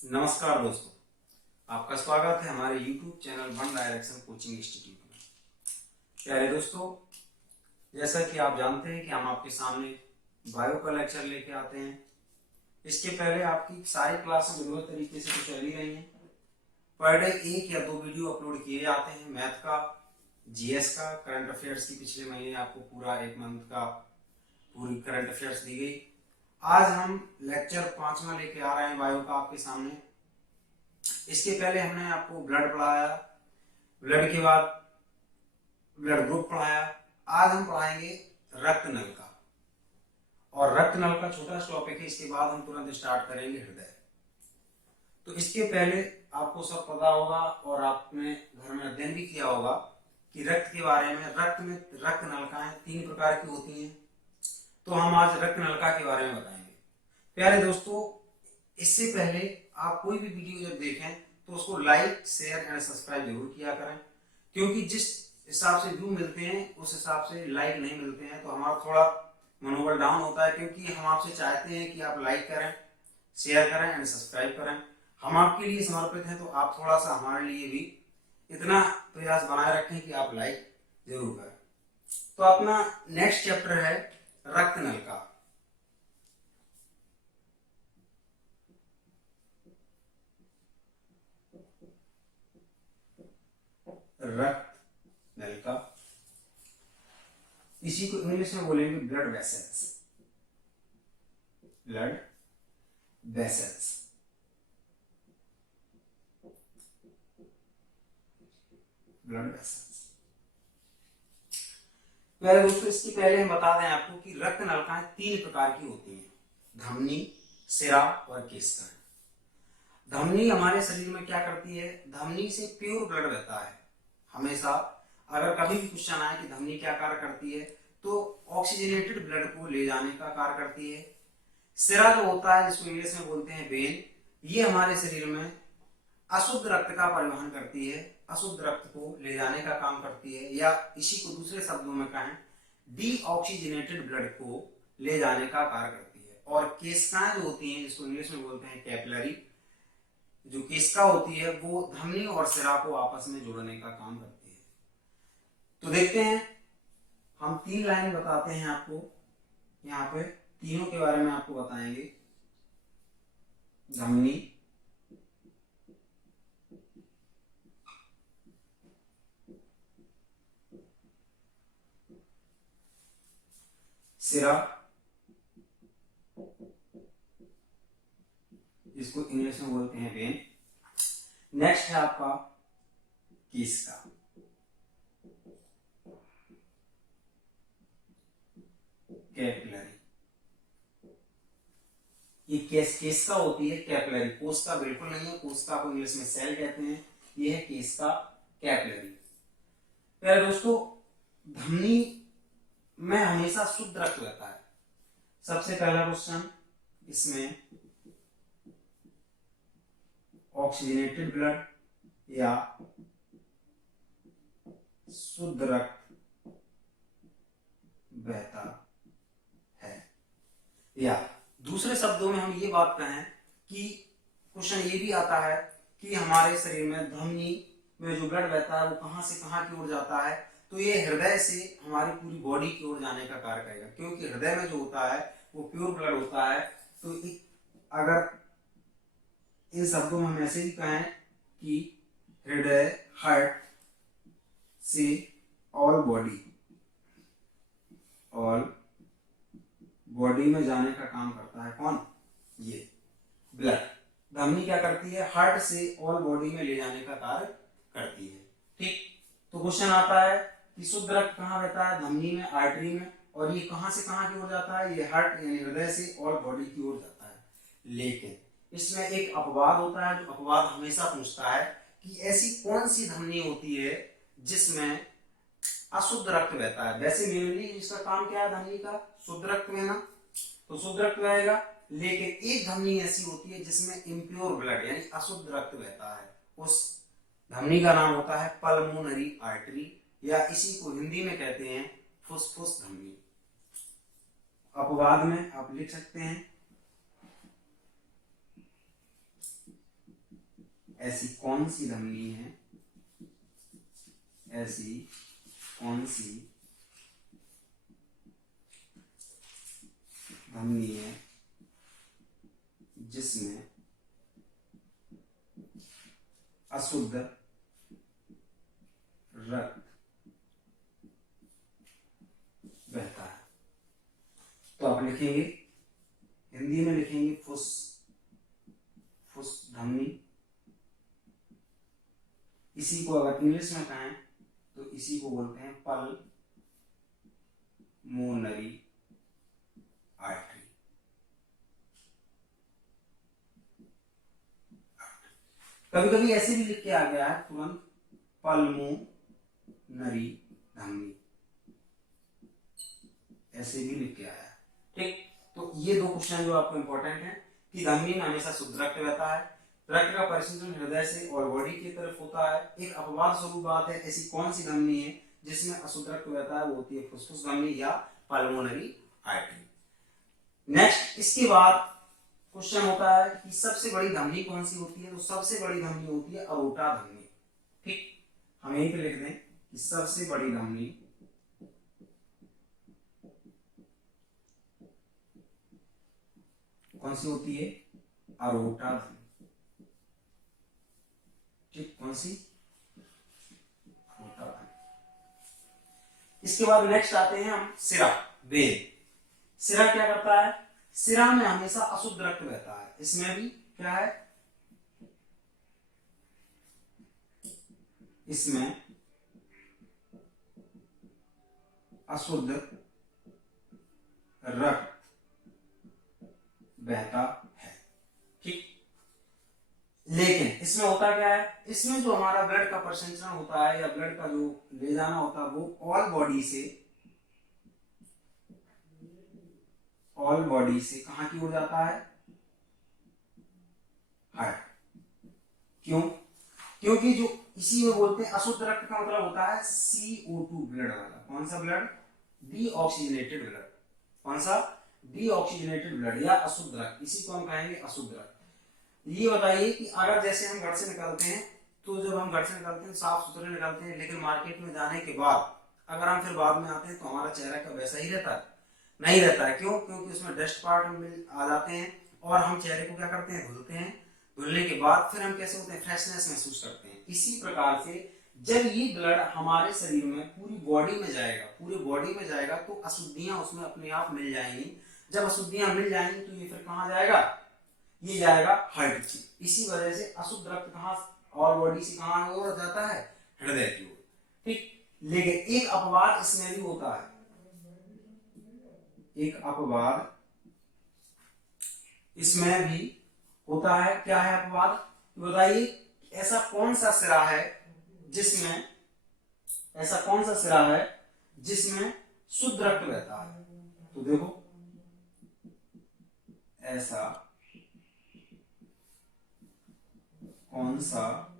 नमस्कार दोस्तों, आपका स्वागत है हमारे YouTube channel one direction coaching institute में। प्यारे दोस्तों, जैसा कि आप जानते हैं कि हम आपके सामने बायो का लेक्चर लेके आते हैं। इसके पहले आपकी सारी क्लासें विधिवत तरीके से तो चल ही रही हैं। पर डे 1 या 2 वीडियो अपलोड किए जाते हैं। मैथ का, जीएस का, करंट अफेयर्स की पिछले महीने आपको पूरा 1 मंथ का पूरी करंट अफेयर्स दी गई। आज हम लेक्चर 5वां लेके आ रहे हैं बायो का आपके सामने। इसके पहले हमने आपको ब्लड पढ़ाया, ब्लड के बाद ब्लड ग्रुप पढ़ाया। आज हम पढ़ाएंगे रक्त नल का, और रक्त नल का छोटा सा टॉपिक है। इसके बाद हम तुरंत स्टार्ट करेंगे हृदय। तो इसके पहले आपको सब पता होगा और आपने घर में अध्ययन भी किया होगा कि रक्त के बारे में। रक्त में रक्त नलिकाएं 3 प्रकार की होती हैं। तो हम आज रक्त नलिका के बारे में बताएंगे। प्यारे दोस्तों, इससे पहले आप कोई भी वीडियो जब देखें तो उसको लाइक, शेयर एंड सब्सक्राइब जरूर किया करें, क्योंकि जिस हिसाब से व्यू मिलते हैं उस हिसाब से लाइक नहीं मिलते हैं तो हमारा थोड़ा मनोबल डाउन होता है। क्योंकि हम आपसे चाहते हैं कि आप लाइक करें, शेयर करें एंड सब्सक्राइब करें। हम आपके लिए समर्पित हैं, तो आप थोड़ा सा हमारे लिए भी इतना प्रयास बनाए रखें कि आप लाइक जरूर करें। तो अपना नेक्स्ट चैप्टर है रक्त नल का। रक्त नल का, इसी को इंग्लिश में बोलेंगे blood vessels. Blood vessels, blood vessels. पहले दोस्तों, इसकी पहले हम बता दें आपको कि रक्त नलिकाएं 3 प्रकार की होती हैं: धमनी, सिरा और केशिकाएं। धमनी हमारे शरीर में क्या करती है? धमनी से प्योर ब्लड बहता है हमेशा। अगर कभी भी क्वेश्चन आए कि धमनी क्या कार्य करती है, तो ऑक्सीजनेटेड ब्लड को ले जाने का कार्य करती है। सिरा जो होता है, जिसको इंग्लिश में बोलते हैं वेन, ये हमारे शरीर में अशुद्ध रक्त का परिवहन करती है, अशुद्ध रक्त को ले जाने का काम करती है, या इसी को दूसरे शब्दों में कहें डीऑक्सीजनेटेड ब्लड को ले जाने का कार्य करती है। और केशिकाएं जो होती हैं, जिसको इंग्लिश में बोलते हैं कैपिलरी, जो केशिका होती है वो धमनी और सिरा को आपस में जोड़ने का काम करती है। तो देखते हैं, हम 3 लाइन बताते हैं आपको। यहाँ पे तीनों के बारे में आपको बताएंगे: धमनी, सिरा, जिसको इंग्लिश में बोलते हैं वेन। नेक्स्ट है आपका केशिका। कैपिलरी, ये केशिका होती है कैपिलरी। कोशिका बिल्कुल नहीं है, कोशिका को इंग्लिश में सेल कहते हैं। ये है केशिका, कैपिलरी। प्यारे दोस्तों, धमनी में हमेशा शुद्ध रक्त रहता है। सबसे पहला क्वेश्चन, इसमें ऑक्सीजनेटेड ब्लड या शुद्ध रक्त बहता है। या दूसरे शब्दों में हम ये बात कहें कि क्वेश्चन ये भी आता है कि हमारे शरीर में धमनी में जो ब्लड बहता है वो कहां से कहां की ओर जाता है। तो ये हृदय से हमारी पूरी बॉडी की ओर जाने का कार्य करेगा, क्योंकि हृदय में जो होता है वो प्योर ब्लड होता है। तो अगर इन शब्दों में हम ऐसे ही कहें कि हृदय, हार्ट से ऑल बॉडी में जाने का काम करता है कौन? ये ब्लड। धमनी क्या करती है? हार्ट से ऑल बॉडी में ले जाने का कार्य करती है। ठीक, तो क्वेश्चन आता है कि शुद्ध रक्त कहाँ बहता है? धमनी में, आर्टरी में। और ये कहां से कहां की ओर जाता है? ये हार्ट यानी हृदय से ऑल बॉडी की ओर जाता है। लेकिन इसमें एक अपवाद होता है, जो अपवाद हमेशा पूछता है कि ऐसी कौन सी धमनी होती है जिसमें अशुद्ध रक्त बहता है। वैसे मेनली इसका काम क्या है? धमनी का शुद्ध रक्त बहना, तो शुद्ध रक्त बहेगा। लेकिन एक धमनी ऐसी होती है जिसमें इम्प्योर ब्लड यानी अशुद्ध रक्त बहता है। उस धमनी का नाम होता है पल्मोनरी आर्टरी, या इसी को हिंदी में कहते हैं फुसफुस धमनी। अपवाद में आप लिख सकते हैं ऐसी कौन सी धमनी है, ऐसी कौन सी धमनी है जिसमें अशुद्ध रक्त बहता है। तो आप लिखेंगे, हिंदी में लिखेंगे फुस धमनी। इसी को अगर इंग्लिश में कहें तो इसी को बोलते हैं पल्मोनरी आर्टरी। कभी कभी ऐसे भी लिख के आ गया है तुरंत पल्मोनरी धमनी, ऐसे भी लिख के आया। ठीक, तो ये दो क्वेश्चन जो आपको इंपॉर्टेंट है कि धमनी में हमेशा शुद्ध रक्त बहता है, रक्त का परिसंचरण हृदय से और बॉडी की तरफ होता है। एक अपवाद स्वरूप बात है, ऐसी कौन सी धमनी है जिसमें अशुद्ध रक्त बहता है, वो होती है फुसफुस धमनी या पल्मोनरी आर्टरी। नेक्स्ट इसके बाद क्वेश्चन होता है कि सबसे बड़ी धमनी कौन सी होती है, तो सबसे बड़ी धमनी होती है अरोटा धमनी। ठीक, हम यहीं पे लिख दें कि सबसे बड़ी धमनी कौन सी होती है, अरोटा धमनी। ठीक, कौन सी, अरोटा धमनी। इसके बाद नेक्स्ट आते हैं हम सिरा, वेन। सिरा क्या करता है, सिरा में हमेशा अशुद्ध रक्त बहता है। इसमें भी क्या है, इसमें अशुद्ध रक्त बहता है। ठीक, लेकिन इसमें होता क्या है, इसमें जो हमारा ब्लड का परिसंचरण होता है या ब्लड का जो ले जाना होता है वो ऑल बॉडी से कहां की ओर जाता है, हार्ट। क्यों, क्योंकि जो इसी में बोलते हैं अशुद्ध रक्त का मतलब होता है CO2 ब्लड वाला। कौन सा ब्लड, डीऑक्सीजनेटेड ब्लड। कौन सा, डीऑक्सीजनेटेड ब्लड या अशुद्ध रक्त, इसी को हम कहेंगे अशुद्ध रक्त। ये बताइए कि अगर जैसे हम घर से निकलते हैं, तो जब हम घर से निकलते हैं साफ सुथरे निकलते हैं, लेकिन मार्केट में जाने के बाद अगर हम फिर बाद में आते हैं तो हमारा चेहरा का वैसा ही रहता है, नहीं रहता है। क्यों, क्योंकि उसमें डस्ट पार्ट आ जाते हैं और हम चेहरे को क्या करते हैं, धुलते हैं। धुलने के बाद फिर हम कैसे होते हैं, फ्रेशनेस महसूस करते हैं। इसी प्रकार से जब ये ब्लड हमारे शरीर में पूरी बॉडी में जाएगा तो अशुद्धियां उसमें अपने आप मिल जाएंगी। जब अशुद्धियां मिल जाएंगी तो ये फिर कहां जाएगा, ये जाएगा हार्ट की। इसी वजह से अशुद्ध रक्त कहां, और बॉडी से कहां ओर जाता है, हृदय की ओर। ठीक, लेकिन एक अपवाद इसमें भी होता है, एक अपवाद इसमें भी होता है। क्या है अपवाद, बताइए। ऐसा कौन सा सिरा है जिसमें शुद्ध रक्त बहता है, तो देखो ऐसा कौन सा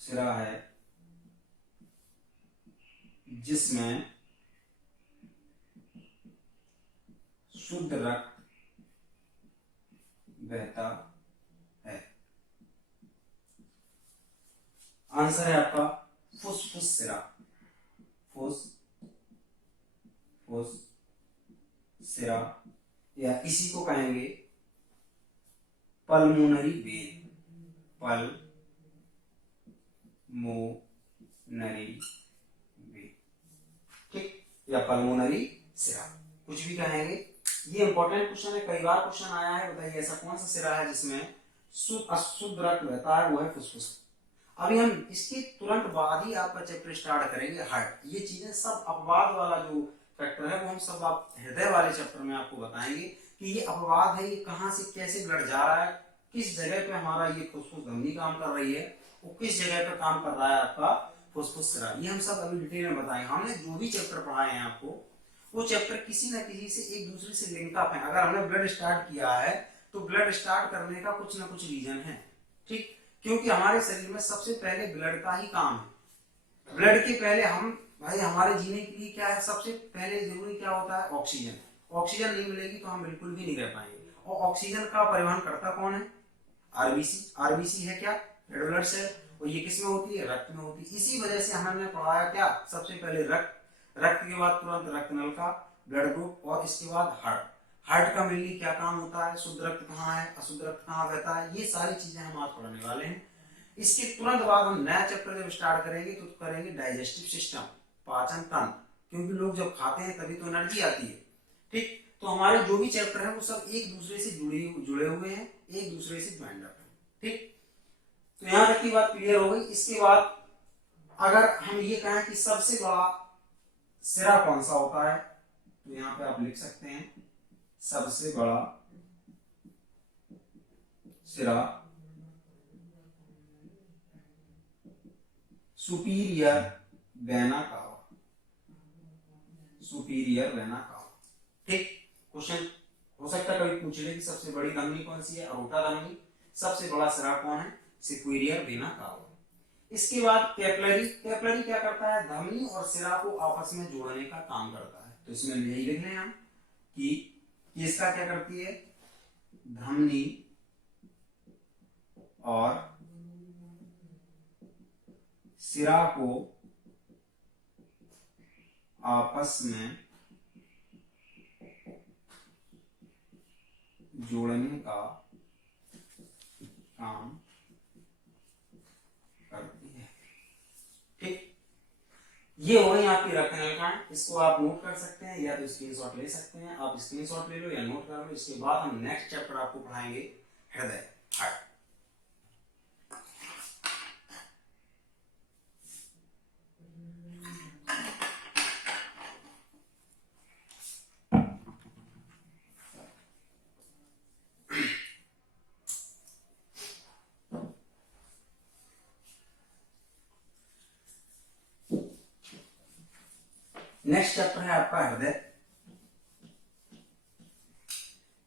सिरा है जिसमें शुद्ध रक्त बहता है। आंसर है आपका फुसफुस सिरा, फुसफुस सिरा, या इसी को कहेंगे पल्मोनरी वेन, पल्मोनरी वेन। ठीक, या पल्मोनरी सिरा, कुछ भी कहेंगे। ये इंपॉर्टेंट क्वेश्चन है, कई बार क्वेश्चन आया है। बताइए ऐसा कौन सा सिरा है जिसमें अशुद्ध रक्त बहता है, वो है फुसफुस। अभी हम इसके तुरंत बाद ही आपका चैप्टर स्टार्ट करेंगे हार्ट। ये चीजें सब अपवाद वाला जो फैक्टर है वो हम सब आप हृदय वाले चैप्टर में आपको बताएंगे कि ये अपवाद है, ये कहां से कैसे ब्लड जा रहा है, किस जगह पे हमारा ये फुसफुस धमनी काम कर रही है, वो किस जगह पे काम कर रहा है आपका फुसफुस सिरा। ये हम सब अभी डिटेल में बताएंगे। हमने जो भी चैप्टर पढ़ाए हैं आपको, वो चैप्टर किसी न किसी से एक दूसरे से लिंकअप है। अगर हमने ब्लड स्टार्ट किया है तो ब्लड स्टार्ट करने का कुछ ना कुछ रीजन है। ठीक, क्योंकि हमारे शरीर में सबसे पहले ब्लड का ही काम है। ब्लड के पहले हम भाई हमारे जीने के लिए क्या है, सबसे पहले जरूरी क्या होता है, ऑक्सीजन। ऑक्सीजन नहीं मिलेगी तो हम बिल्कुल भी नहीं रह पाएंगे। और ऑक्सीजन का परिवहन करता कौन है, आरबीसी, आरबीसी है क्या, रेड ब्लड सेल, और ये किस में होती है, रक्त में होती है। इसी वजह से हमने पढ़ाया क्या, सबसे पहले रक्त, रक्त के बाद तुरंत रक्त नल का ब्लड ग्रुप, और इसके बाद हार्ट। हार्ट का मेनली क्या काम होता है, शुद्ध रक्त कहाँ है, अशुद्ध रक्त कहाँ बहता है, ये सारी चीजें हम आज पढ़ने वाले हैं। इसके तुरंत बाद हम नया चैप्टर जब स्टार्ट करेंगे तो करेंगे डाइजेस्टिव सिस्टम, पाचन तंत्र, क्योंकि लोग जब खाते हैं तभी तो एनर्जी आती है। ठीक, तो हमारे जो भी चैप्टर है वो सब एक दूसरे से जुड़े हुए हैं, एक दूसरे से ज्वाइंड अप है। ठीक, तो यहां तक की बात क्लियर हो गई। इसके बाद अगर हम ये कहें कि सबसे बड़ा सिरा कौन सा होता है, तो यहां पे आप लिख सकते हैं सबसे बड़ा सिरा superior vena cava, superior vena cava. ठीक, क्वेश्चन हो सकता है कभी पूछ ले कि सबसे बड़ी धमनी कौन सी है, अरोटा धमनी। सबसे बड़ा सिरा कौन है, सुपीरियर वेना कावा। इसके बाद कैपिलरी, कैपिलरी क्या करता है, धमनी और सिरा को आपस में जोड़ने का काम करता है। तो इसमें यही लिख लें हम कि इसका क्या करती है, धमनी और सिरा को आपस में जोड़ने का काम करती है। ठीक, ये हो गई आपकी रक्त नलिकाएं। इसको आप नोट कर सकते हैं या तो स्क्रीनशॉट ले सकते हैं, आप स्क्रीनशॉट ले लो या नोट कर लो। इसके बाद हम नेक्स्ट चैप्टर आपको पढ़ाएंगे हृदय, हार्ट। नेक्स्ट चैप्टर है आपका हृदय।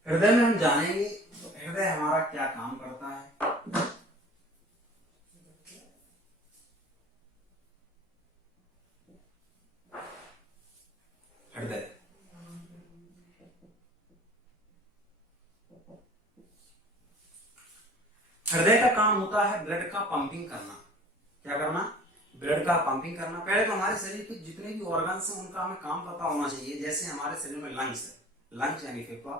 हृदय में हम जानेंगे हृदय हमारा क्या काम करता है। हृदय, हृदय का काम होता है ब्लड का पंपिंग करना। क्या करना, ब्लड का पंपिंग करना। पहले तो हमारे शरीर के जितने भी ऑर्गन्स हैं उनका हमें काम पता होना चाहिए। जैसे हमारे शरीर में लंग्स है, लंग्स यानी फेफड़ा,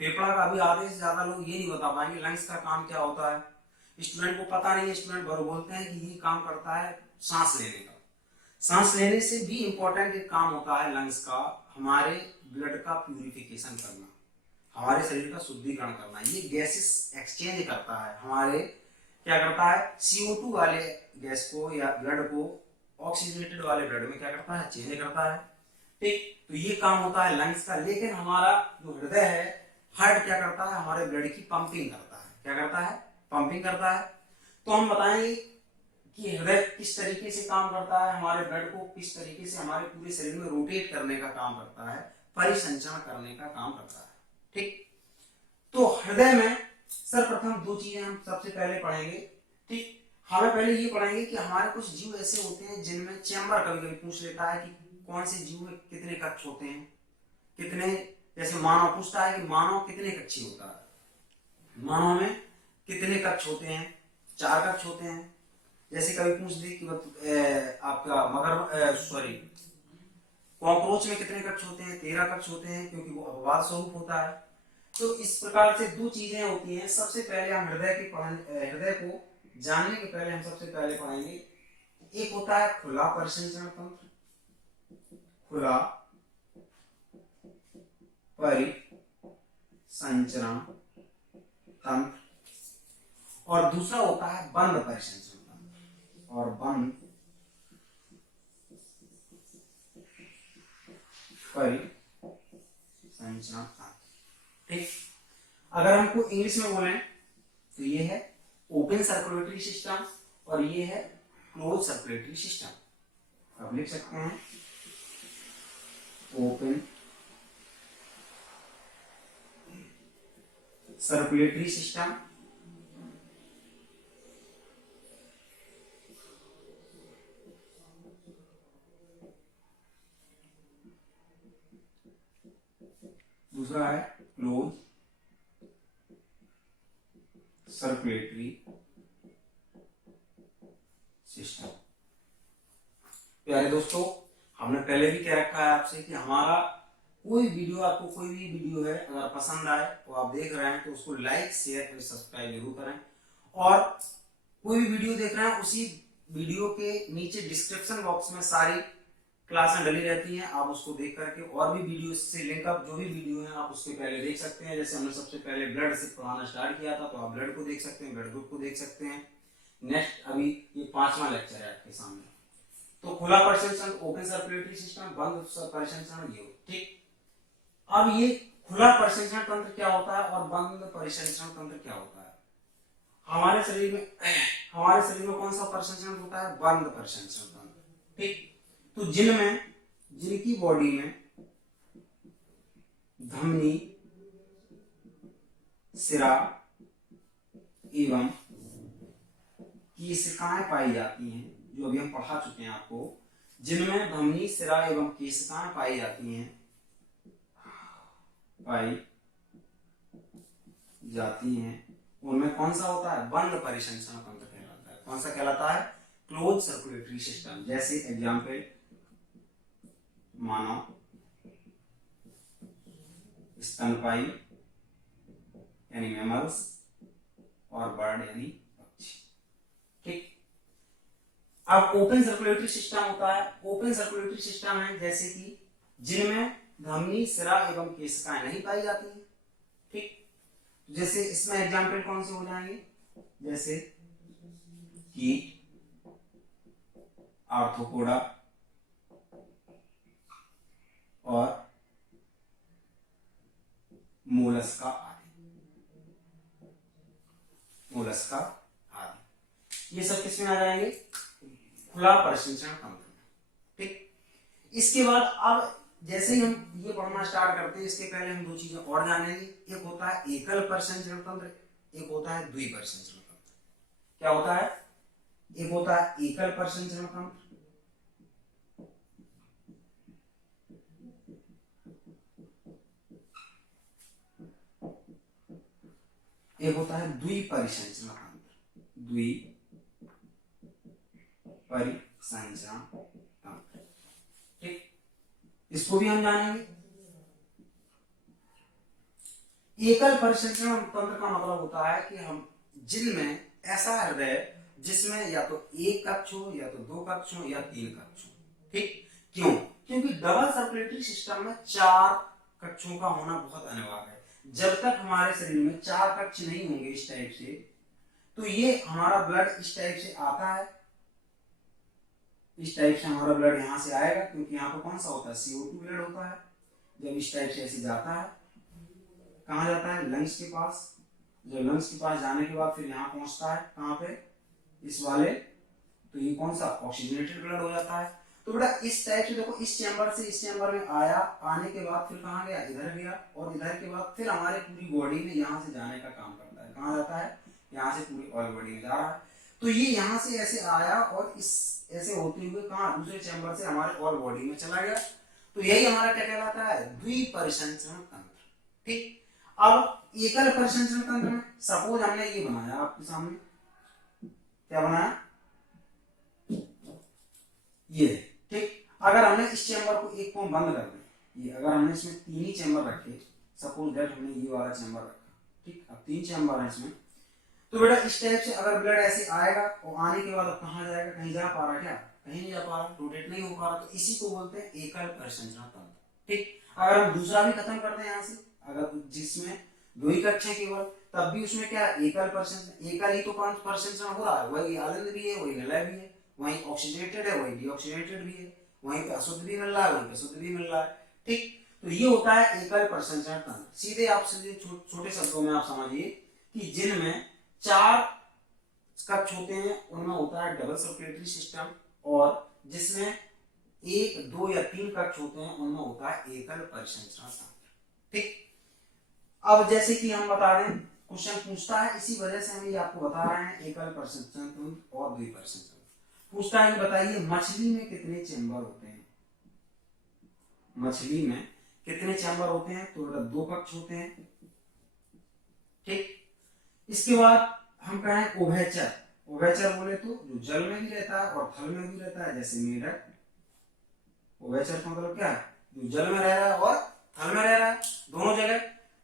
फेफड़ा का अभी आधे से ज्यादा लोग ये नहीं बता पाएंगे लंग्स का काम क्या होता है। स्टूडेंट को पता नहीं है, स्टूडेंट भर बोलते हैं कि ये काम करता है सांस लेने का। सांस लेने से भी इंपॉर्टेंट एक काम होता है लंग्स का, हमारे ब्लड का प्यूरिफिकेशन करना, हमारे शरीर का शुद्धिकरण करना। ये गैसेस एक्सचेंज करता है, हमारे क्या करता है, CO2 वाले गैस को या ब्लड को ऑक्सीजनेटेड वाले ब्लड में क्या करता है, चेंज करता है। ठीक, तो ये काम होता है लंग्स का। लेकिन हमारा जो हृदय है, हार्ट क्या करता है, हमारे ब्लड की पंपिंग करता है। क्या करता है, पंपिंग करता है। तो हम बताएंगे कि हृदय किस तरीके से काम करता है, हमारे ब्लड को किस तरीके से हमारे पूरे शरीर में रोटेट करने का काम करता है, परिसंचरण करने का काम करता है। ठीक, तो हृदय में सर्वप्रथम दो चीजें हम सबसे पहले पढ़ेंगे। ठीक, हमें पहले ये पढ़ेंगे कि हमारे कुछ जीव ऐसे होते हैं जिनमें चैम्बर कभी कभी पूछ लेता है कि कौन से जीव में कितने कक्ष होते हैं, कितने, जैसे मानव पूछता है कि मानव कितने कक्षी होता है, मानव में कितने कक्ष होते हैं, 4 कक्ष होते हैं। जैसे कभी पूछ दे कि आपका मगर सॉरी कॉकरोच में कितने कक्ष होते हैं, 13 कक्ष होते हैं, क्योंकि वो अपवाद स्वरूप होता है। तो इस प्रकार से दो चीजें होती हैं। सबसे पहले हम हृदय को जानने के पहले हम सबसे पहले पढ़ेंगे, एक होता है खुला परिसंचरण तंत्र, खुला परिसंचरण तंत्र, और दूसरा होता है बंद परिसंचरण तंत्र और बंद परिसंचरण तंत्र। ठीक, अगर हमको इंग्लिश में बोलें तो ये है ओपन सर्कुलेटरी सिस्टम और ये है क्लोज सर्कुलेटरी सिस्टम। आप लिख सकते हैं ओपन सर्कुलेटरी सिस्टम, दूसरा है क्लोज सर्कुलेटरी सिस्टम। प्यारे दोस्तों, हमने पहले भी कह रखा है आपसे कि हमारा कोई वीडियो, आपको कोई भी वीडियो है अगर पसंद आए तो आप देख रहे हैं तो उसको लाइक शेयर और सब्सक्राइब जरूर करें। और कोई भी वीडियो देख रहे हैं उसी वीडियो के नीचे डिस्क्रिप्शन बॉक्स में सारी क्लासें डली रहती हैं, आप उसको देख करके और भी वीडियो से लिंकअप जो भी वीडियो है आप उसके पहले देख सकते हैं। जैसे हमने सबसे पहले ब्लड से पढ़ाना स्टार्ट किया था तो आप ब्लड को देख सकते हैं, ब्लड ग्रुप को देख सकते हैं। नेक्स्ट अभी ये 5वां लेक्चर है आपके सामने। तो खुला परिसंचरण, ओपन सर्कुलेटरी सिस्टम, बंद परिसंचरण, ये ठीक। अब ये खुला परिसंचरण तंत्र क्या होता है और बंद परिसंचरण तंत्र क्या होता है? हमारे शरीर में कौन सा परिसंचरण होता है? बंद परिसंचरण तंत्र, ठीक। तो जिनकी बॉडी में धमनी, सिरा एवं केशिकाएं पाई जाती हैं, जो अभी हम पढ़ा चुके हैं आपको, जिनमें धमनी, सिरा एवं केशिकाएं पाई जाती हैं, उनमें कौन सा होता है? बंद परिसंचरण तंत्र कहलाता है। कौन सा कहलाता है? Close circulatory system. जैसे एग्जाम्पल मानव, स्तनपायी यानी मैमल्स, और बर्ड यानी पक्षी, ठीक। अब ओपन सर्कुलेटरी सिस्टम होता है। ओपन सर्कुलेटरी सिस्टम है जैसे कि जिनमें धमनी, सिरा एवं केशिकाएं नहीं पाई जाती है, ठीक। जैसे इसमें एग्जाम्पल कौन से हो जाएंगे? जैसे कीट, आर्थ्रोपोडा और मोलस्का आदि। ये सब किसमें आ जाएंगे? खुला परिसंचरण तंत्र में, ठीक। इसके बाद अब जैसे ही हम ये पढ़ना स्टार्ट करते हैं, इसके पहले हम दो चीजें और जानेंगे। एक होता है एकल परिसंचरण तंत्र, एक होता है द्विपरिसंचरण तंत्र। क्या होता है? एक होता है एकल परिसंचरण तंत्र, एक होता है द्विपरिसंचरण तंत्र। द्विपरिसंचरण तंत्र, ठीक। इसको भी हम जानेंगे। एकल परिसंचरण तंत्र का मतलब होता है कि हम जिनमें ऐसा हृदय जिसमें या तो एक कक्ष हो, या तो दो कक्ष हो, या तीन कक्ष हो, ठीक। क्यों? क्योंकि डबल सर्कुलेटरी सिस्टम में 4 कक्षों का होना बहुत अनिवार्य है। जब तक हमारे शरीर में 4 कक्ष नहीं होंगे इस टाइप से, तो ये हमारा ब्लड इस टाइप से आता है, इस टाइप से हमारा ब्लड यहां से आएगा, क्योंकि यहाँ पे कौन सा होता है? CO2 ब्लड होता है। जब इस टाइप से ऐसे जाता है, कहाँ जाता है? लंग्स के पास। जब लंग्स के पास जाने के बाद फिर यहाँ पहुंचता है, कहाँ पे? इस वाले, तो ये कौन सा? ऑक्सीजनेटेड ब्लड हो जाता है। तो बेटा इस टाइप से देखो, इस चैम्बर से इस चैम्बर में आया, आने के बाद फिर कहाँ गया? इधर गया, और इधर के बाद फिर हमारे पूरी बॉडी में यहाँ से जाने का काम करता है। कहाँ जाता है? यहाँ से पूरी ऑल बॉडी में जा रहा है। तो ये यहाँ से ऐसे आया और इस ऐसे होते हुए कहाँ? दूसरे चैम्बर से हमारे ऑल बॉडी में चला गया। तो यही हमारा क्या कहलाता है? द्विपरिसंचरण तंत्र, ठीक। अब एकल परिसंचरण तंत्र में सपोज हमने ये बनाया आपके सामने, क्या बनाया? ये, ठीक। अगर हमने इस चैम्बर को एक को बंद कर दिया, ये अगर हमने इसमें 3 ही चैम्बर रखे, सपोज दैट हमने ये वाला चैम्बर रखा, ठीक। अब 3 चैम्बर है इसमें, तो बेटा इस टाइप से अगर ब्लड ऐसे आएगा और आने के बाद कहाँ जाएगा? कहीं जा पा रहा? क्या कहीं नहीं जा पा रहा, रोटेट नहीं हो पा रहा। तो इसी को बोलते हैं एकल परिसंचरण तंत्र, ठीक। अगर हम दूसरा भी खत्म कर दें यहाँ से, अगर जिसमें 2 ही कक्ष है केवल, तब भी उसमें क्या? एकल परिसंचरण। एकल ही तो परिसंचरण हो रहा है, वही आनंद भी है, वही निलय भी है, वहीं ऑक्सीडेटेड है, वही डीऑक्सीडेटेड भी है, वहीं पे अशुद्ध भी मिल रहा है, वहीं पे शुद्ध भी मिल रहा है, ठीक। तो ये होता है एकल परिसंचरण तंत्र। सीधे आप छोटे शब्दों में आप समझिए कि जिनमें 4 कक्ष होते हैं उनमें होता है डबल सर्कुलेटरी सिस्टम, और जिसमें 1, 2 या 3 कक्ष होते हैं उनमें होता है एकल परिसंचरण तंत्र, ठीक। अब जैसे कि हम बता दें, क्वेश्चन पूछता है, इसी वजह से हम ये आपको बता रहे हैं एकल परिसंचरण तंत्र और द्विपरिसंचरण। पूछता है, बताइए मछली में कितने चैम्बर होते हैं? मछली में कितने चैम्बर होते हैं? तो 2 कक्ष होते हैं, ठीक। इसके बाद हम कहें उभयचर। उभयचर बोले तो जो जल में भी रहता है और थल में भी रहता है, जैसे मेढक। उभयचर का मतलब क्या है? जो जल में रह रहा है और थल में रह रहा है, दोनों जगह।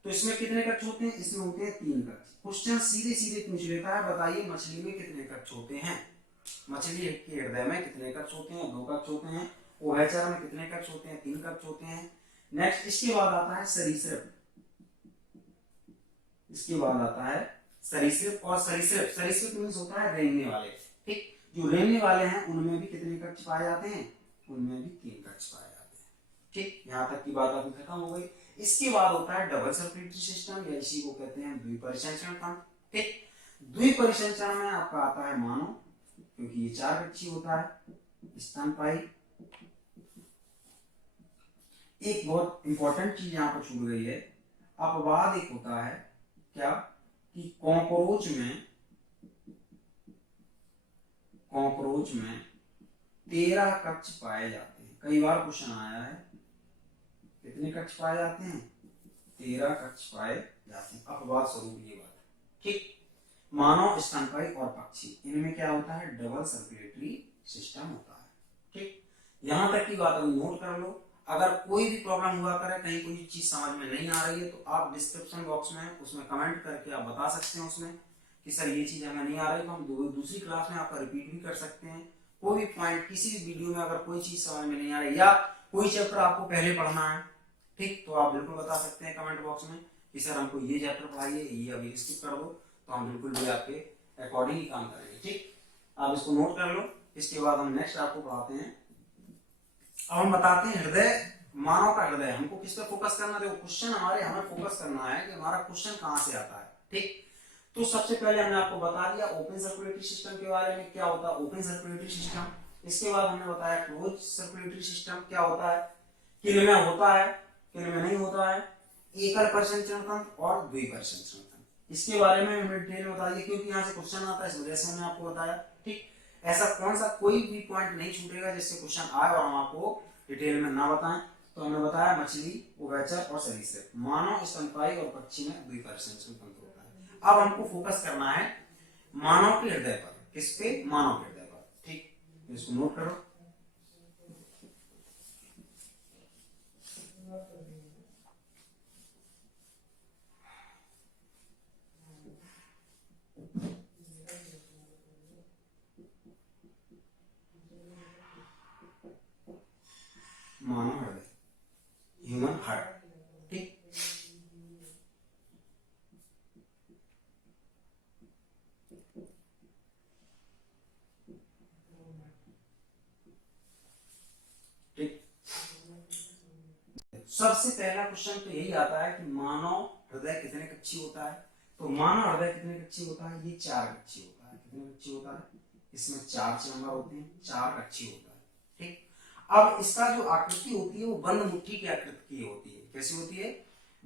तो इसमें कितने कक्ष होते हैं? इसमें होते हैं 3 कक्ष। क्वेश्चन सीधे सीधे पूछ लेता है, बताइए मछली में कितने कक्ष होते हैं? मछली के हृदय में कितने कक्ष होते हैं? 2 कक्ष होते हैं। उभयचर में कितने कक्ष होते हैं? 3 कक्ष होते हैं। नेक्स्ट इसके बाद आता है सरीसृप। इसके बाद आता है सरीसृप। और सरीसृप मीन्स होता है रेंगने वाले। ठीक, जो रेंगने वाले हैं उनमें भी कितने कक्ष पाए जाते हैं? उनमें भी 3 कक्ष पाए जाते हैं। ठीक, यहां तक की बात अपनी खत्म हो गई। इसके बाद होता है डबल सर्कुलेटरी सिस्टम, या इसी को कहते हैं द्विपरिसंचरण तंत्र। ठीक, द्विपरिसंचरण में आपका आता है मानव, क्योंकि ये 4 कक्षीय होता है, स्तनपायी। एक बहुत इंपॉर्टेंट चीज यहाँ पर छूट गई है, अपवाद एक होता है क्या, कि कॉकरोच में 13 कक्ष पाए जाते हैं। कई बार क्वेश्चन आया है, कितने कक्ष पाए जाते हैं? 13 कक्ष पाए जाते हैं। अपवाद स्वरूप ये बात है। ठीक, मानव, स्तनपायी और पक्षी, इनमें क्या होता है? डबल सर्कुलेटरी सिस्टम होता है। ठीक, यहां तक की बात अभी नोट कर लो। अगर कोई भी प्रॉब्लम हुआ करे, कहीं कोई चीज समझ में नहीं आ रही है, तो आप डिस्क्रिप्शन बॉक्स में उसमें कमेंट करके आप बता सकते हैं उसमें कि सर ये चीज हमें नहीं आ रही, तो हम दूसरी क्लास में आपका रिपीट भी कर सकते हैं। कोई भी पॉइंट किसी भी वीडियो में अगर कोई चीज समझ में नहीं आ रही, या कोई चैप्टर आपको पहले पढ़ना है, ठीक, तो आप बिल्कुल बता सकते हैं कमेंट बॉक्स में कि सर हमको ये चैप्टर पढ़ाइए, ये अभी स्किप कर दो, तो हम बिल्कुल भी आपके अकॉर्डिंग ही काम करेंगे। ठीक, आप इसको नोट कर लो। इसके बाद हम नेक्स्ट आपको पढ़ाते हैं। अब हम बताते हैं हृदय, मानव का हृदय। हमको किस पे फोकस करना है? क्वेश्चन हमें फोकस करना है कि हमारा क्वेश्चन कहां से आता है। ठीक, तो सबसे पहले हमने आपको बता दिया ओपन सर्कुलेटरी सिस्टम के बारे में, क्या होता है ओपन सर्कुलेटरी सिस्टम। इसके बाद हमने बताया क्लोज सर्कुलेटरी सिस्टम क्या होता है, किन में होता है, किन में नहीं होता है, एकल परिसंचरण तंत्र और द्विपरिसंचरण तंत्र। इसके बारे में हमने डिटेल में बता दिया, क्योंकि यहाँ से क्वेश्चन आता है, इस वजह से हमने आपको बताया। ठीक, ऐसा कौन सा कोई भी पॉइंट नहीं छूटेगा जिससे क्वेश्चन आए और हम आपको डिटेल में ना बताएं। तो हमने बताया मछली, उभयचर और सरीसृप, मानव, स्तनपायी और पक्षी में द्विपरिसंचरण तंत्र होता है। अब हमको फोकस करना है मानव के हृदय पर। किस पे? मानव के हृदय पर। ठीक, इसको नोट करो। मानव हृदय, ह्यूमन हार्ट। ठीक, ठीक, सबसे पहला क्वेश्चन तो यही आता है कि मानव हृदय कितने कक्षीय होता है। तो मानव हृदय कितने कक्षीय होता है? ये 4 कक्षीय होता है। कितने कक्षीय होता है? इसमें 4 चैम्बर होते हैं, 4 कक्षीय होता है। ठीक, अब इसका जो आकृति होती है वो बंद मुट्ठी की आकृति की होती है। कैसी होती है?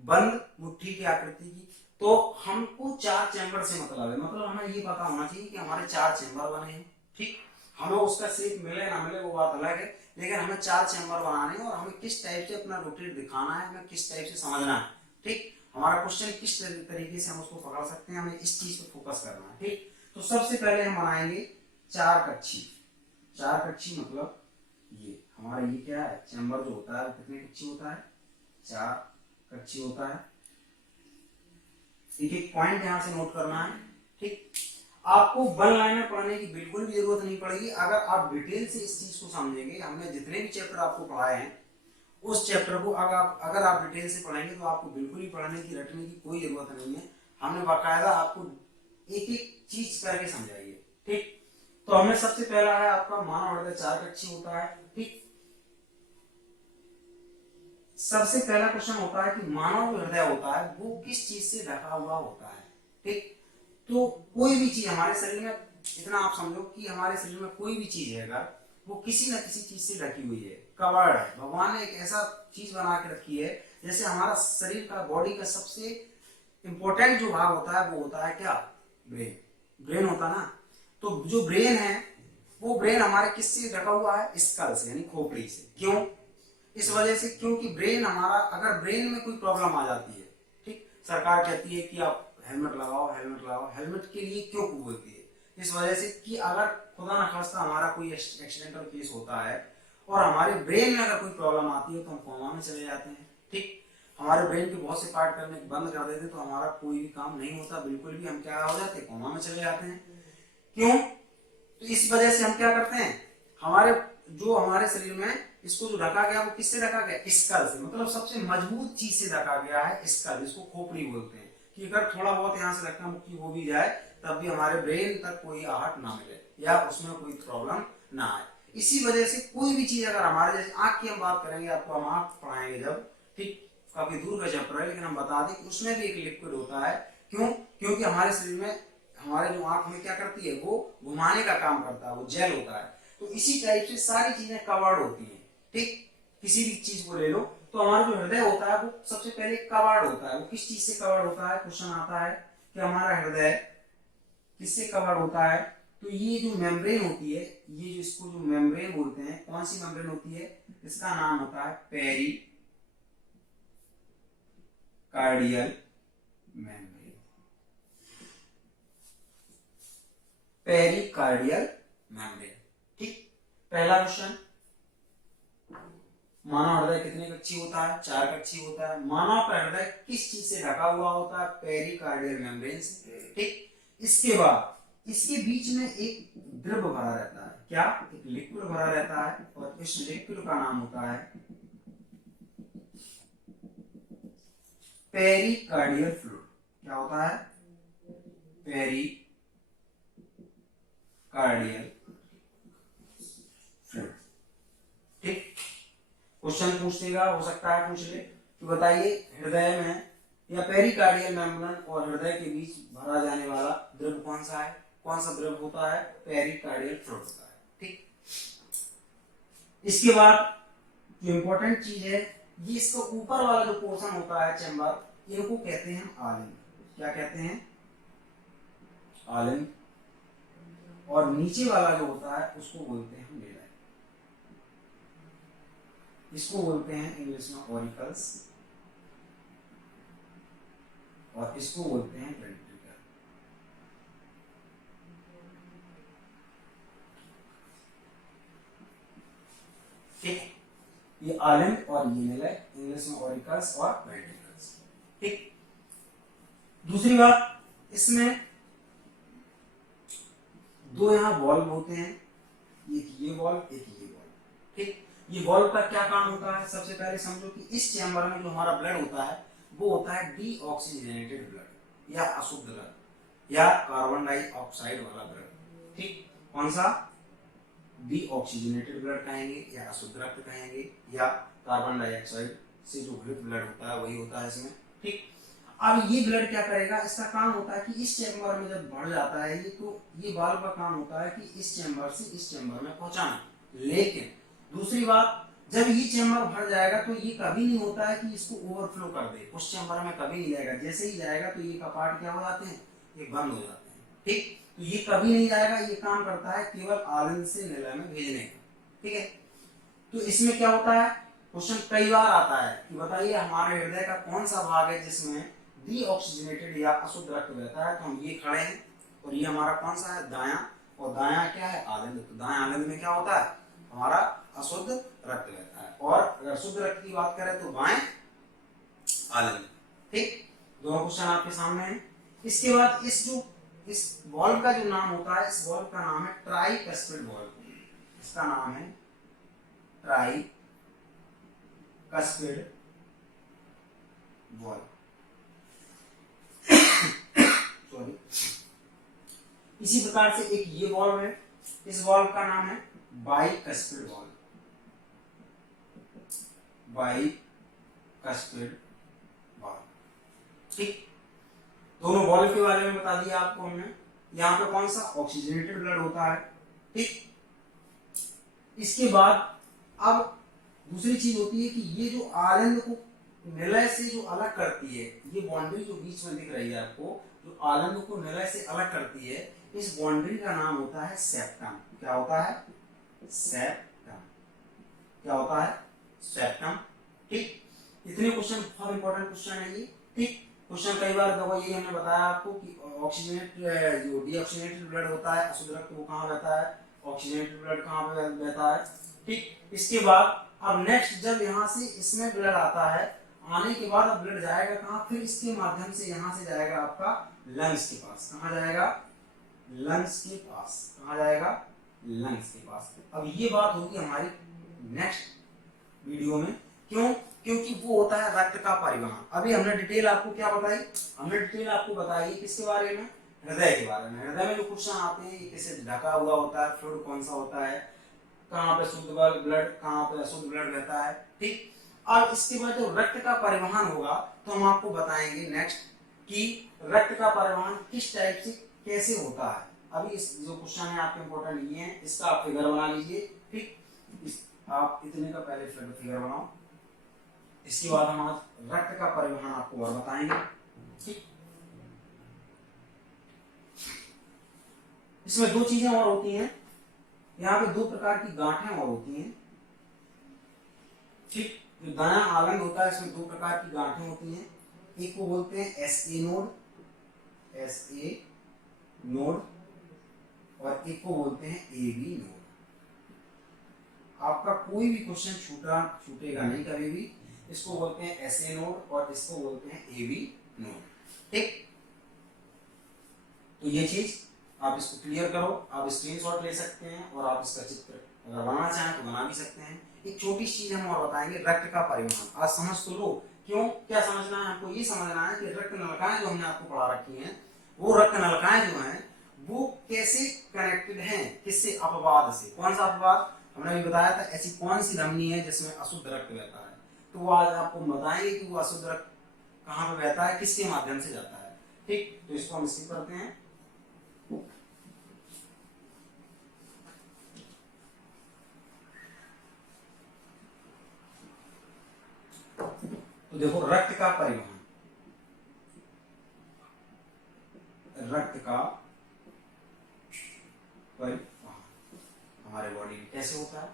बंद मुट्ठी की आकृति की। तो हमको 4 चैम्बर से मतलब है, मतलब हमें ये पता होना चाहिए कि हमारे 4 चैम्बर बने हैं। ठीक, हमें उसका शेप मिले ना मिले वो बात अलग है, लेकिन हमें 4 चैम्बर बनाने हैं और हमें किस टाइप से अपना रोटेट दिखाना है, हमें किस टाइप से समझना है। ठीक, हमारा क्वेश्चन किस तरीके से हम उसको पकड़ सकते हैं, हमें इस चीज पे फोकस करना है। ठीक, तो सबसे पहले हम बनाएंगे 4 कक्षी। 4 कक्षी मतलब ये हमारा ये क्या है? चैम्बर जो होता है कितने कक्षी होता है? 4 कक्षी होता है। एक एक पॉइंट यहां से नोट करना है। ठीक, आपको वन लाइनर पढ़ने की बिल्कुल भी जरूरत नहीं पड़ेगी अगर आप डिटेल से इस चीज को समझेंगे। हमने जितने भी चैप्टर आपको पढ़ाए हैं उस चैप्टर को अगर आप डिटेल से पढ़ेंगे तो आपको बिल्कुल ही पढ़ने की, रटने की कोई जरूरत नहीं है। हमने बाकायदा आपको एक एक चीज करके समझाइए। ठीक, तो हमें सबसे पहला है आपका मानव हृदय 4 कक्षीय होता है। ठीक, सबसे पहला क्वेश्चन होता है कि मानव हृदय होता है वो किस चीज से ढका हुआ होता है। ठीक, तो कोई भी चीज हमारे शरीर में, इतना आप समझो कि हमारे शरीर में कोई भी चीज है अगर वो किसी न किसी चीज से ढकी हुई है, कवर्ड है। भगवान ने एक ऐसा चीज बना के रखी है, जैसे हमारा शरीर का, बॉडी का सबसे इंपॉर्टेंट जो भाग होता है वो होता है क्या? ब्रेन। ब्रेन होता ना, तो जो ब्रेन है वो ब्रेन हमारे किससे ढका हुआ है? स्कल से, यानी खोपड़ी से। क्यों? इस वजह से क्योंकि ब्रेन हमारा, अगर ब्रेन में कोई प्रॉब्लम आ जाती है, ठीक, सरकार कहती है कि आप हेलमेट लगाओ, हेलमेट लगाओ। हेलमेट के लिए क्यों बोलती है? इस वजह से कि अगर खुदा ना खास्ता हमारा कोई एक्सीडेंटल केस होता है और हमारे ब्रेन में अगर कोई प्रॉब्लम आती है तो हम कोमा में चले जाते हैं। ठीक, हमारे ब्रेन के बहुत से पार्ट करने बंद कर देते तो हमारा कोई भी काम नहीं होता बिल्कुल भी, हम क्या हो जाते हैं, कोमा में चले जाते हैं। क्यों? तो इस वजह से हम क्या करते हैं, हमारे शरीर में इसको जो ढका गया वो किससे ढका गया? स्कल से, मतलब सबसे मजबूत चीज से ढका गया है, स्कल, जिसको खोपड़ी बोलते हैं। कि अगर थोड़ा बहुत यहाँ से धक्का मुक्की हो भी जाए तब भी हमारे ब्रेन तक कोई आहट ना मिले या उसमें कोई प्रॉब्लम ना आए। इसी वजह से कोई भी चीज अगर हमारे, जैसे आंख की हम बात करेंगे, आपको हम आंख पढ़ाएंगे जब, ठीक, काफी दूर का चैप्टर है लेकिन हम बता दें कि उसमें भी एक लिक्विड होता है। क्यों? क्योंकि हमारे शरीर में, हमारे जो आंख में क्या करती है, वो घुमाने का काम करता है, वो जेल होता है। तो इसी टाइप से सारी चीजें कवर्ड होती हैं। ठीक, किसी भी चीज को ले लो तो हमारा जो हृदय होता है वो सबसे पहले कवर्ड होता है। वो किस चीज से कवर्ड होता है? क्वेश्चन आता है कि हमारा हृदय किससे कवर्ड होता है? तो ये जो मेम्ब्रेन होती है, ये जो इसको जो मेम्ब्रेन बोलते हैं, कौन सी मेम्ब्रेन होती है? इसका नाम होता है पेरी कार्डियल मेम्ब्रेन। Pericardial membrane. ठीक, पहला क्वेश्चन, मानव हृदय कितने कक्षी होता है? 4 कक्षी होता है। मानव का हृदय किस चीज से ढका हुआ होता है? पेरिकार्डियल मेम्ब्रेन से। ठीक, इसके बाद इसके बीच में एक द्रव भरा रहता है। क्या? एक लिक्विड भरा रहता है और इस लिक्विड का नाम होता है पेरिकार्डियल फ्लूइड। क्या होता है? Pericardial fluid. ठीक, क्वेश्चन पूछ देगा, हो सकता है पूछ ले कि बताइए हृदय में या पेरिकार्डियल मेम्ब्रेन और हृदय के बीच भरा जाने वाला द्रव कौन सा है? कौन सा द्रव होता है? पेरिकार्डियल फ्लूइड होता है। ठीक, इसके बाद जो इंपॉर्टेंट चीज है, ये इसका ऊपर वाला जो पोर्शन होता है चैम्बर, इनको कहते हैं आलिंग। क्या कहते हैं? आलिंग। और नीचे वाला जो होता है उसको बोलते हैं मेलाई। इसको बोलते हैं इंग्लिश में ऑरिकल्स और इसको बोलते हैं वेंट्रिकल। ठीक, ये आलिंग और ये मेलाई, इंग्लिश में ऑरिकल्स और वेंट्रिकल्स। ठीक, दूसरी बात, इसमें 2 यहाँ वॉल्व होते हैं, एक ये वॉल्व, एक ये वॉल्व। ठीक, ये वॉल्व का क्या काम होता है? सबसे पहले समझो कि इस चैम्बर में जो हमारा ब्लड होता है वो होता है डीऑक्सीजनेटेड ब्लड या अशुद्ध ब्लड या कार्बन डाइऑक्साइड वाला ब्लड। ठीक, कौन सा? डीऑक्सीजनेटेड ब्लड कहेंगे या अशुद्ध रक्त कहेंगे या कार्बन डाइऑक्साइड से जो घृत ब्लड होता है वही होता है इसमें। ठीक, अब ये ब्लड क्या करेगा? इसका काम होता है कि इस चैम्बर में जब बढ़ जाता है ये, तो ये वाल्व का काम होता है कि इस चैम्बर से इस चैम्बर में पहुंचाना। लेकिन दूसरी बात, जब ये चैम्बर भर जाएगा तो ये कभी नहीं होता है कि इसको ओवरफ्लो कर दे, उस चैम्बर में कभी नहीं जाएगा। जैसे ही जाएगा तो ये कपाट क्या हो जाते हैं? ये बंद हो जाते हैं। ठीक, तो ये कभी नहीं जाएगा, ये काम करता है केवल आलिंग से निलय में भेजने का। ठीक है, तो इसमें क्या होता है? क्वेश्चन कई बार आता है कि बताइए हमारे हृदय का कौन सा भाग है जिसमें डीऑक्सीजनेटेड या अशुद्ध रक्त बहता है? तो हम ये खड़े हैं और ये हमारा कौन सा है? दायां। और दायां क्या है? आलिंग। तो दायां आलिंग में क्या होता है? हमारा अशुद्ध रक्त बहता है। और अगर शुद्ध रक्त की बात करें तो बाएं आलिंग। ठीक, दोनों क्वेश्चन आपके सामने हैं। इसके बाद इस वॉल्व का जो नाम होता है, इस वॉल्व का नाम है ट्राइकस्पिड वॉल्व। इसका नाम है ट्राइकस्पिड वॉल्व। सॉरी, इसी प्रकार से एक ये वॉल्व है, इस वॉल्व का नाम है बाइकस्पिड वॉल्व। Bicuspid valve. ठीक, दोनों वॉल्व के बारे में बता दिया आपको हमने। यहाँ पे कौन सा? ऑक्सीजनेटेड ब्लड होता है। ठीक, इसके बाद अब दूसरी चीज होती है कि ये जो आलिंग को निलय से जो अलग करती है, ये बाउंड्री जो बीच में दिख रही है आपको, जो आलिंग को निलय से अलग करती है, इस बाउंड्री का नाम होता है सेप्टम। क्या होता है? सेप्टम। क्या होता है? सेप्टम। ठीक, इतने क्वेश्चन बहुत इंपॉर्टेंट क्वेश्चन है ये। ठीक, क्वेश्चन कई बार देखो ये हमने बताया आपको कि ऑक्सीजनेट जो डीऑक्सीजनेटेड ब्लड होता है अशुद्ध रक्त वो कहाँ बहता है, ऑक्सीजनेटेड ब्लड कहाँ पे बहता है। ठीक, इसके बाद अब नेक्स्ट जब यहाँ से इसमें ब्लड आता है, आने के बाद अब ब्लड जाएगा कहाँ, फिर इसके माध्यम से यहाँ से जाएगा आपका लंग्स के पास। कहाँ जाएगा, लंग्स के पास। कहाँ जाएगा, लंग्स के पास। अब ये बात होगी हमारी नेक्स्ट वीडियो में। क्यों, क्योंकि वो होता है रक्त का परिवहन। अभी हमने डिटेल आपको क्या बताई, हमने डिटेल आपको बताई किसके बारे में, हृदय के बारे में। हृदय में जो क्वेश्चन आते हैं ये किससे ढका हुआ होता है, फ्लूइड कौन सा होता है, कहाँ पे शुद्ध ब्लड कहाँ पे अशुद्ध ब्लड रहता है। ठीक, और इसके बाद जब रक्त का परिवहन होगा तो हम आपको बताएंगे नेक्स्ट कि रक्त का परिवहन किस टाइप से कैसे होता है। अभी इस जो क्वेश्चन है आपके इंपॉर्टेंट ये है, इसका आप फिगर बना लीजिए। ठीक, आप इतने का पहले फिगर बनाओ, इसके बाद हम आज रक्त का परिवहन आपको और बताएंगे। ठीक, इसमें दो चीजें और होती हैं, यहाँ पे दो प्रकार की गांठें और होती हैं। ठीक, जो दायां आलंग होता है इसमें दो प्रकार की गांठें होती हैं। एक को बोलते हैं एसए नोड, एसए नोड, और एक को बोलते हैं एबी नोड। आपका कोई भी क्वेश्चन छूटेगा नहीं कभी भी। इसको बोलते हैं एसए नोड और इसको बोलते हैं एबी नोड। ठीक, तो ये चीज आप इसको क्लियर करो। आप स्क्रीनशॉट ले सकते हैं और आप इसका चित्र अगर बनाना चाहें तो बना भी सकते हैं। एक छोटी चीज हम और बताएंगे, रक्त का परिवहन। आज समझ तो लो। क्यों, क्या समझना है हमको, ये समझना है कि रक्त नलिकाएं जो हमने आपको पढ़ा रखी हैं, वो रक्त नलिकाएं जो हैं वो कैसे कनेक्टेड हैं, किससे, अपवाद से। कौन सा अपवाद, हमने अभी बताया था ऐसी कौन सी धमनी है जिसमें अशुद्ध रक्त बहता है। तो वो आज आपको बताएंगे कि वो अशुद्ध रक्त कहाँ पे बहता है, किसके माध्यम से जाता है। ठीक, तो इसको हम स्किप करते हैं। तो देखो रक्त का परिवहन, रक्त का परिवहन हमारे बॉडी में कैसे होता है।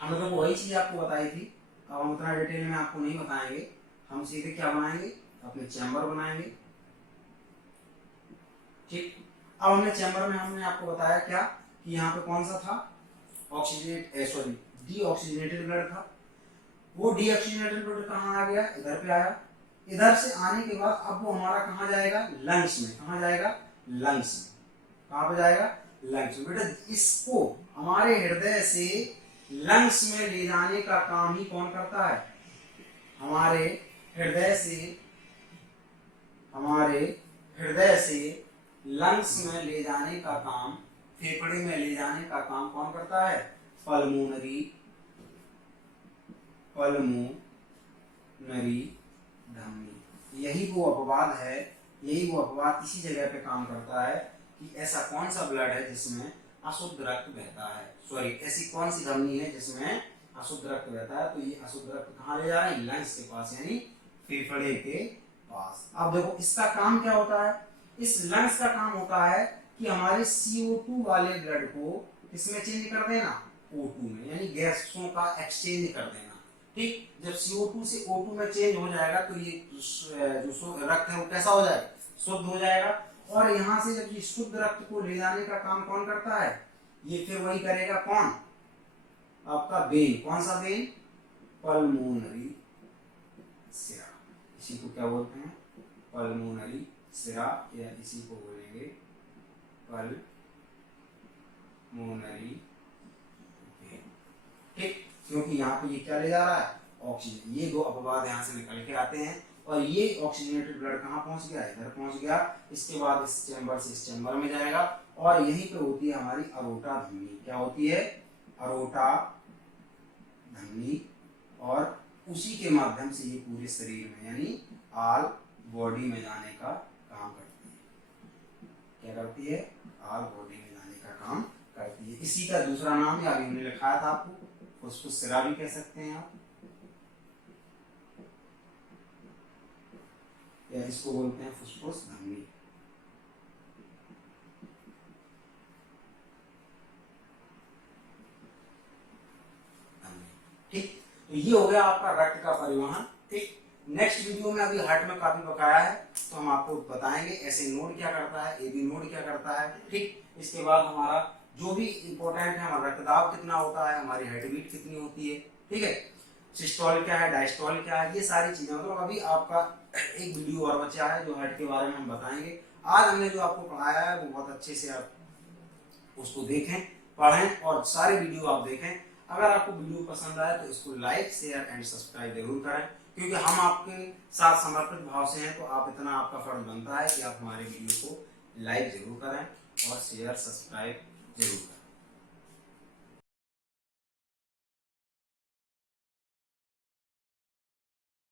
हमने तो वही चीज आपको बताई थी। अब हम उतना डिटेल में आपको नहीं बताएंगे, हम सीधे क्या बनाएंगे, अपने चैम्बर बनाएंगे। ठीक, अब हमने चैम्बर में हमने आपको बताया क्या कि यहाँ पे कौन सा था, डीऑक्सीजनेटेड ब्लड था। वो डीऑक्सीजनेटेड ब्लड कहाँ आ गया, इधर पे आया। इधर से आने के बाद अब वो हमारा कहाँ जाएगा, लंग्स में। कहाँ जाएगा, लंग्स में। कहाँ पे जाएगा, लंग्स में। बेटा इसको हमारे हृदय से लंग्स में ले जाने का काम ही कौन करता है, हमारे हृदय से लंग्स में ले जाने का काम, फेफड़े में ले जाने का काम कौन करता है, पल्मोनरी धमनी। यही वो अपवाद है, यही वो अपवाद इसी जगह पे काम करता है कि ऐसा कौन सा ब्लड है जिसमें अशुद्ध रक्त बहता है, सॉरी ऐसी कौन सी धमनी है जिसमें अशुद्ध रक्त बहता है। तो ये अशुद्ध रक्त कहाँ ले जा रहा है, लंग्स के पास, यानी फेफड़े के पास। अब देखो इसका काम क्या होता है, इस लंग्स का काम होता है कि हमारे CO2 वाले ब्लड को किसमें चेंज कर देना, O2 में, यानी गैसों का एक्सचेंज कर देना। ठीक, जब CO2 से O2 में चेंज हो जाएगा तो ये जो रक्त है वो कैसा हो जाएगा, शुद्ध हो जाएगा। और यहाँ से जब ये शुद्ध रक्त को ले जाने का काम कौन करता है, ये फिर वही करेगा कौन, आपका वेन। कौन सा वेन, पल्मोनरी सिरा। इसी को क्या बोलते हैं, पल्मोनरी सिरा, या इसी को बोलेंगे पल्मोनरी वेन। ठीक, क्योंकि यहाँ पे ये क्या ले जा रहा है, ऑक्सीजन। ये दो अपवाद यहाँ से निकल के आते हैं और ये ऑक्सीजनेटेड ब्लड कहाँ पहुंच गया, इधर पहुंच गया। इसके बाद इस चैम्बर से इस चैम्बर में जाएगा और यहीं पे होती है हमारी अरोटा धमनी। क्या होती है, अरोटा धमनी। और उसी के माध्यम से ये पूरे शरीर में यानी ऑल बॉडी में जाने का काम करती है। क्या करती है, ऑल बॉडी में जाने का काम करती है। इसी का दूसरा नाम है, अभी हमने लिखाया था आपको, फुसफुस सिरा भी कह सकते हैं आप, या इसको बोलते हैं फुसफुस धमनी। ठीक, तो ये हो गया आपका रक्त का परिवहन। ठीक, नेक्स्ट वीडियो में अभी हार्ट में काफी बकाया है। तो हम आपको बताएंगे ऐसे नोड क्या करता है, एबी नोड क्या करता है। ठीक, इसके बाद हमारा जो भी इंपॉर्टेंट है, हमारा रक्तदाब कितना होता है, हमारी हार्ट बीट कितनी होती है, ठीक है, सिस्टोल क्या है, डायस्टोल क्या है, ये सारी चीजें। मतलब अभी आपका एक वीडियो और बचा है जो हार्ट के बारे में हम बताएंगे। आज हमने जो आपको पढ़ाया है वो बहुत अच्छे से आप उसको देखें, पढ़ें और सारे वीडियो आप देखें। अगर आपको वीडियो पसंद आए तो इसको लाइक, शेयर एंड सब्सक्राइब जरूर करें, क्योंकि हम आपके साथ समर्पित भाव से हैं। तो आप इतना आपका फर्ज बनता है कि आप हमारे वीडियो को लाइक जरूर करें और शेयर सब्सक्राइब जरूर करें।